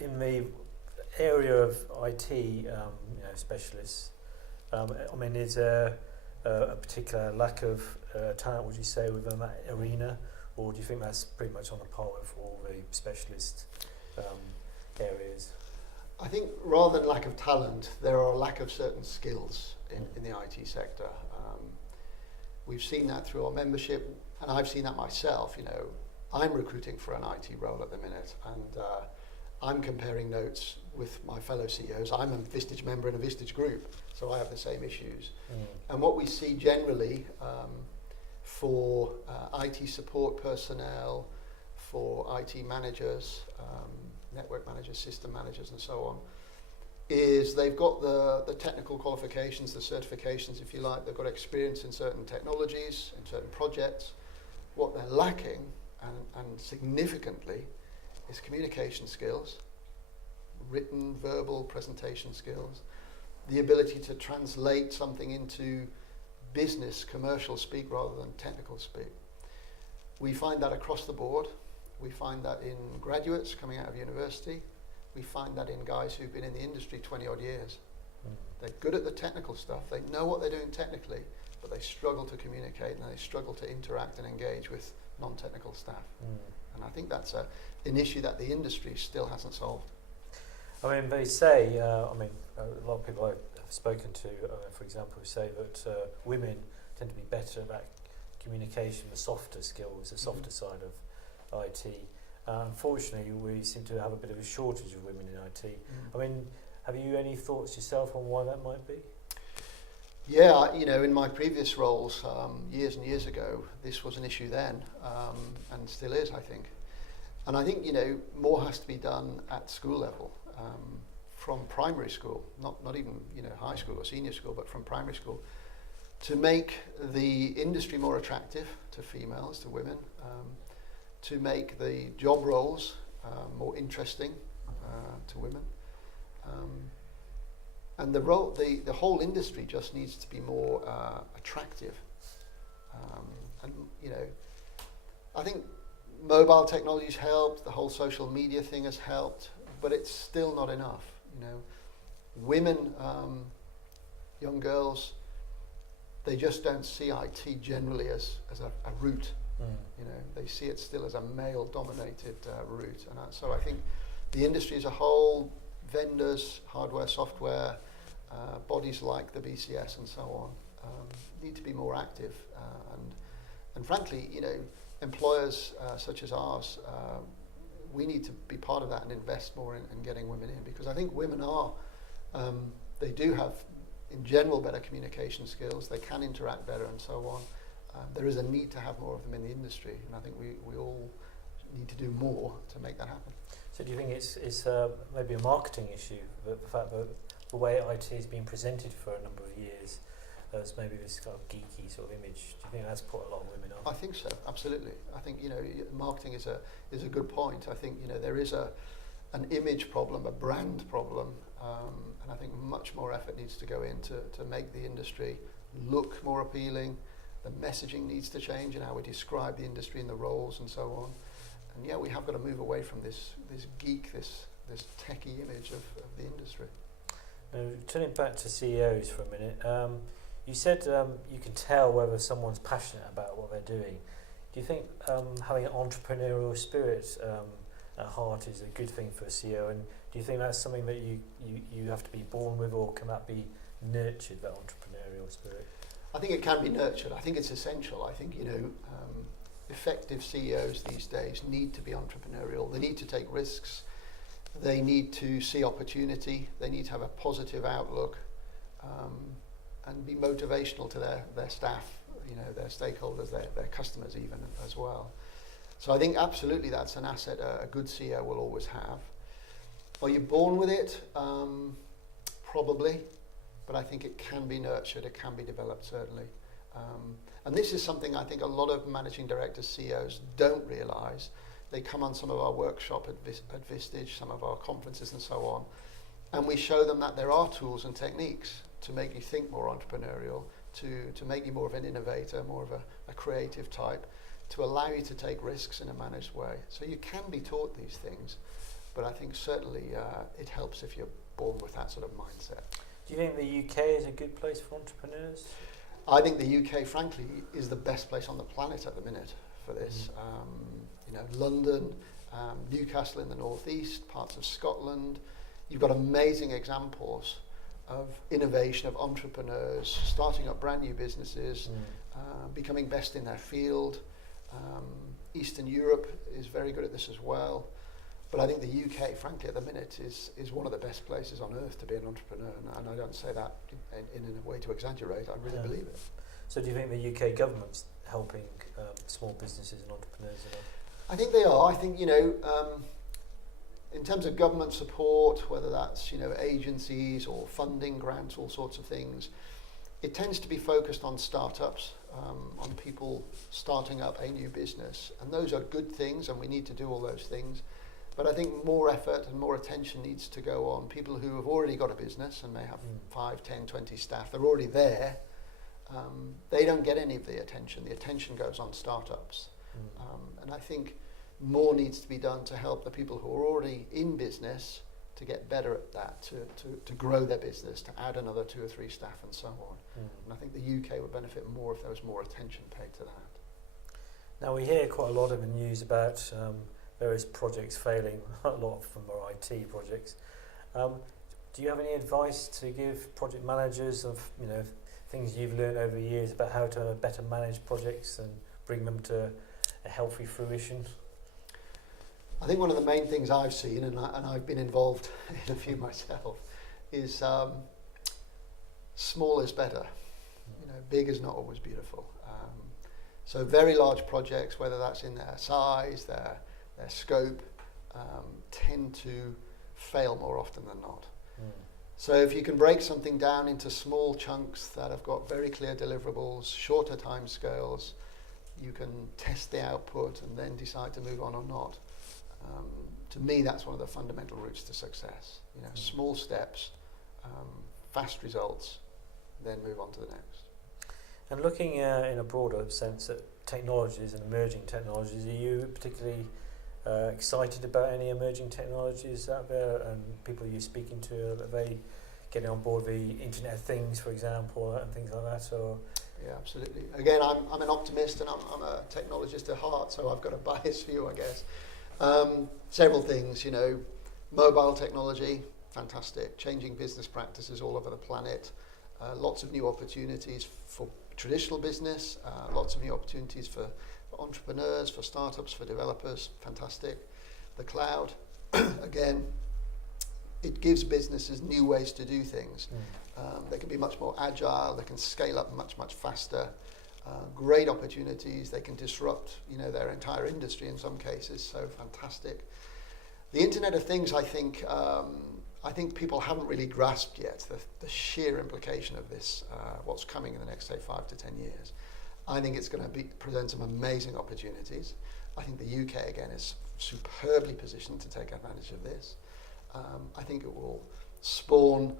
In the area of IT, specialists, is there a particular lack of talent, would you say, within that arena, or do you think that's pretty much on the par with all the specialist areas? I think rather than lack of talent, there are a lack of certain skills in the IT sector. We've seen that through our membership, and I've seen that myself. I'm recruiting for an IT role at the minute, and I'm comparing notes with my fellow CEOs. I'm a Vistage member in a Vistage group, so I have the same issues. And what we see generally for IT support personnel, for IT managers, network managers, system managers, and so on, is they've got the technical qualifications, the certifications, if you like. They've got experience in certain technologies, in certain projects. What they're lacking, and significantly, is communication skills, written, verbal, presentation skills, the ability to translate something into business, commercial speak rather than technical speak. We find that across the board. We find that in graduates coming out of university. We find that in guys who've been in the industry 20 odd years. They're good at the technical stuff. They know what they're doing technically, but they struggle to communicate and they struggle to interact and engage with non-technical staff. And I think that's an issue that the industry still hasn't solved. They say, a lot of people I've spoken to, for example, say that women tend to be better at that communication, the softer skills, the softer side of IT. Unfortunately, we seem to have a bit of a shortage of women in IT. Have you any thoughts yourself on why that might be? Yeah, in my previous roles, years and years ago, this was an issue then, and still is, I think. And I think, more has to be done at school level, from primary school, not even, high school or senior school, but from primary school, to make the industry more attractive to females, to women, to make the job roles more interesting to women. And the whole industry just needs to be more attractive. I think mobile technology's helped, the whole social media thing has helped, but it's still not enough. Women, young girls, they just don't see IT generally as a route. They see it still as a male-dominated route. And so I think the industry as a whole, vendors, hardware, software, bodies like the BCS and so on, need to be more active. And frankly, employers such as ours, we need to be part of that and invest more in getting women in, because I think women are, they do have, in general, better communication skills. They can interact better and so on. There is a need to have more of them in the industry, and I think we all need to do more to make that happen. So do you think it's maybe a marketing issue, the fact that the way IT has been presented for a number of years as maybe this kind of geeky sort of image, do you think that's put a lot of women off? I think so, absolutely. I think marketing is a good point. I think there is an image problem, a brand problem, and I think much more effort needs to go in to make the industry look more appealing. The messaging needs to change in how we describe the industry and the roles and so on. And yeah, we have got to move away from this geek, this techie image of the industry. Now, turning back to CEOs for a minute, you said you can tell whether someone's passionate about what they're doing. Do you think having an entrepreneurial spirit at heart is a good thing for a CEO? And do you think that's something that you have to be born with, or can that be nurtured, that entrepreneurial spirit? I think it can be nurtured. I think it's essential. I think, effective CEOs these days need to be entrepreneurial. They need to take risks. They need to see opportunity. They need to have a positive outlook, and be motivational to their staff, their stakeholders, their customers even as well. So I think absolutely that's an asset a good CEO will always have. Are you born with it? Probably. But I think it can be nurtured, it can be developed, certainly. And this is something I think a lot of managing directors, CEOs don't realise. They come on some of our workshop at Vistage, some of our conferences and so on, and we show them that there are tools and techniques to make you think more entrepreneurial, to make you more of an innovator, more of a creative type, to allow you to take risks in a managed way. So you can be taught these things. but I think certainly it helps if you're born with that sort of mindset. Do you think the UK is a good place for entrepreneurs? I think the UK, frankly, is the best place on the planet at the minute for this. London, Newcastle in the northeast, parts of Scotland. You've got amazing examples of innovation, of entrepreneurs starting up brand new businesses, becoming best in their field. Eastern Europe is very good at this as well. But I think the UK, frankly, at the minute is one of the best places on earth to be an entrepreneur. And I don't say that in a way to exaggerate. I really believe it. So do you think the UK government's helping small businesses and entrepreneurs at all? I think they are. I think, in terms of government support, whether that's, agencies or funding grants, all sorts of things, it tends to be focused on startups, on people starting up a new business. And those are good things, and we need to do all those things. But I think more effort and more attention needs to go on people who have already got a business and may have 5, 10, 20 staff. They're already there. They don't get any of the attention. The attention goes on startups. And I think more needs to be done to help the people who are already in business to get better at that, to grow their business, to add another 2 or 3 staff and so on. And I think the UK would benefit more if there was more attention paid to that. Now we hear quite a lot in the news about various projects failing, a lot of them are IT projects. Do you have any advice to give project managers of things you've learned over the years about how to better manage projects and bring them to a healthy fruition? I think one of the main things I've seen, and I've been involved in a few myself, is small is better. Big is not always beautiful. So very large projects, whether that's in their size, their scope, tend to fail more often than not. So if you can break something down into small chunks that have got very clear deliverables, shorter time scales, you can test the output and then decide to move on or not. To me, that's one of the fundamental routes to success. Small steps, fast results, then move on to the next. And looking in a broader sense at technologies and emerging technologies, are you particularly excited about any emerging technologies out there and people you're speaking to? Are they getting on board the Internet of Things, for example, and things like that? Or yeah, absolutely. Again, I'm an optimist and I'm a technologist at heart, so I've got a bias view, I guess. Several things, mobile technology, fantastic, changing business practices all over the planet, lots of new opportunities for traditional business, lots of new opportunities for entrepreneurs, for startups, for developers, fantastic. The cloud, again, it gives businesses new ways to do things. They can be much more agile, they can scale up much, much faster. Great opportunities, they can disrupt their entire industry in some cases, so fantastic. The Internet of Things, I think people haven't really grasped yet the sheer implication of this, what's coming in the next, say, 5 to 10 years. I think it's going to present some amazing opportunities. I think the UK, again, is superbly positioned to take advantage of this. I think it will spawn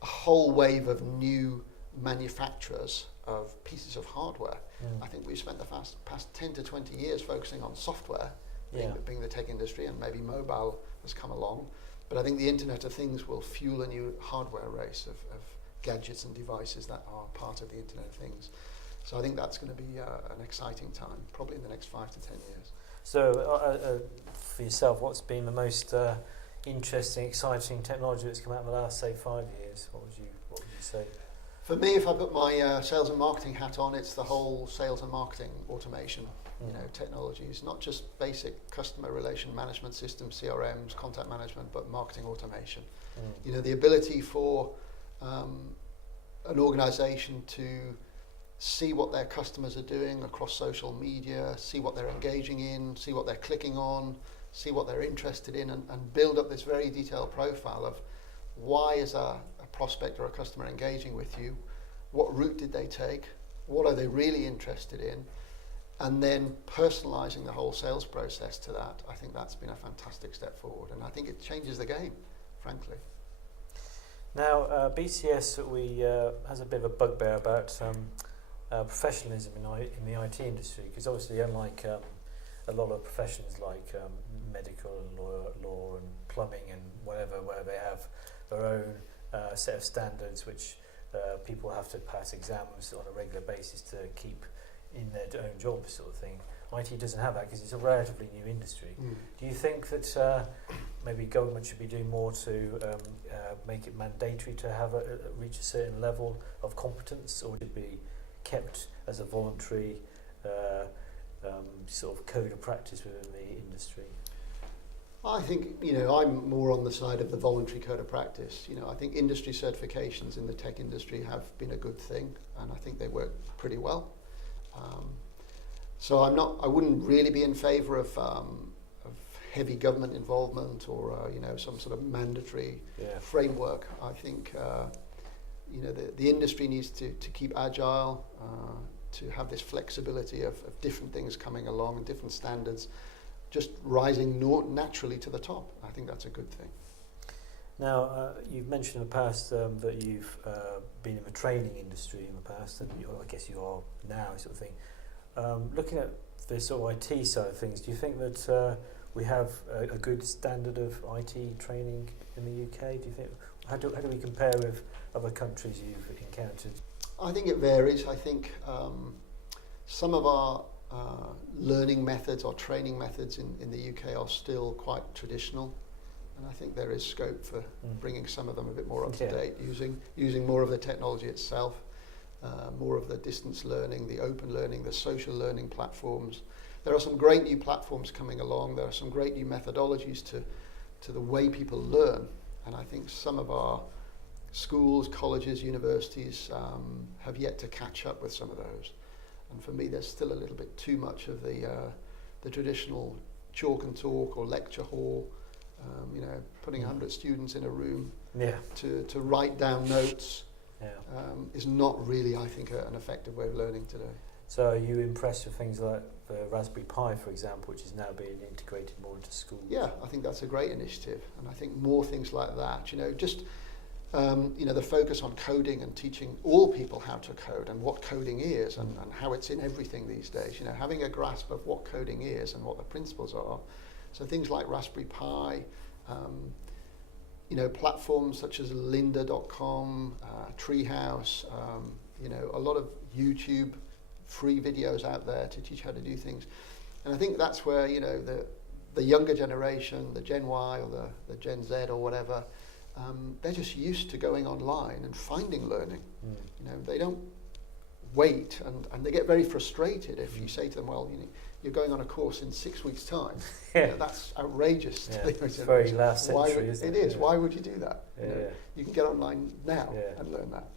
a whole wave of new manufacturers of pieces of hardware. I think we've spent the past 10 to 20 years focusing on software, being the tech industry, and maybe mobile has come along. But I think the Internet of Things will fuel a new hardware race of gadgets and devices that are part of the Internet of Things. So I think that's going to be an exciting time, probably in the next 5 to 10 years. So for yourself, what's been the most interesting, exciting technology that's come out in the last, say, 5 years? What would you say? For me, if I put my sales and marketing hat on, it's the whole sales and marketing automation technologies, not just basic customer relation management systems, CRMs, contact management, but marketing automation. The ability for an organization to see what their customers are doing across social media, see what they're engaging in, see what they're clicking on, see what they're interested in, and build up this very detailed profile of why is a prospect or a customer engaging with you, what route did they take, what are they really interested in, and then personalizing the whole sales process to that. I think that's been a fantastic step forward, and I think it changes the game, frankly. Now, BCS has a bit of a bugbear about professionalism in the IT industry, because obviously, unlike a lot of professions like medical and law and plumbing and whatever, where they have their own set of standards which people have to pass exams on a regular basis to keep in their own jobs, sort of thing. IT doesn't have that because it's a relatively new industry. Do you think that maybe government should be doing more to make it mandatory to have reach a certain level of competence, or would it be kept as a voluntary sort of code of practice within the industry? I think, I'm more on the side of the voluntary code of practice. I think industry certifications in the tech industry have been a good thing, and I think they work pretty well. So I wouldn't really be in favour of heavy government involvement or some sort of mandatory framework. I think the industry needs to keep agile, to have this flexibility of different things coming along and different standards just rising naturally to the top. I think that's a good thing. Now, you've mentioned in the past that you've been in the training industry in the past, and I guess you are now, sort of thing. Looking at the sort of IT side of things, do you think that we have a good standard of IT training in the UK? Do you think how do we compare with other countries you've encountered? I think it varies. I think some of our learning methods or training methods in the UK are still quite traditional, and I think there is scope for bringing some of them a bit more up to date, using more of the technology itself. More of the distance learning, the open learning, the social learning platforms. There are some great new platforms coming along. There are some great new methodologies to the way people learn. And I think some of our schools, colleges, universities have yet to catch up with some of those. And for me, there's still a little bit too much of the traditional chalk and talk or lecture hall, putting 100 students in a room to write down notes. Is not really, I think, an effective way of learning today. So are you impressed with things like the Raspberry Pi, for example, which is now being integrated more into schools? Yeah, I think that's a great initiative, and I think more things like that, the focus on coding and teaching all people how to code and what coding is and how it's in everything these days, having a grasp of what coding is and what the principles are. So things like Raspberry Pi, platforms such as lynda.com, Treehouse, a lot of YouTube free videos out there to teach how to do things. And I think that's where, the younger generation, the Gen Y or the Gen Z or whatever, they're just used to going online and finding learning. They don't wait, and they get very frustrated if you say to them, well, you're going on a course in 6 weeks' time. That's outrageous. It's very last century, isn't it? It is. Why would you do that? You can get online now and learn that.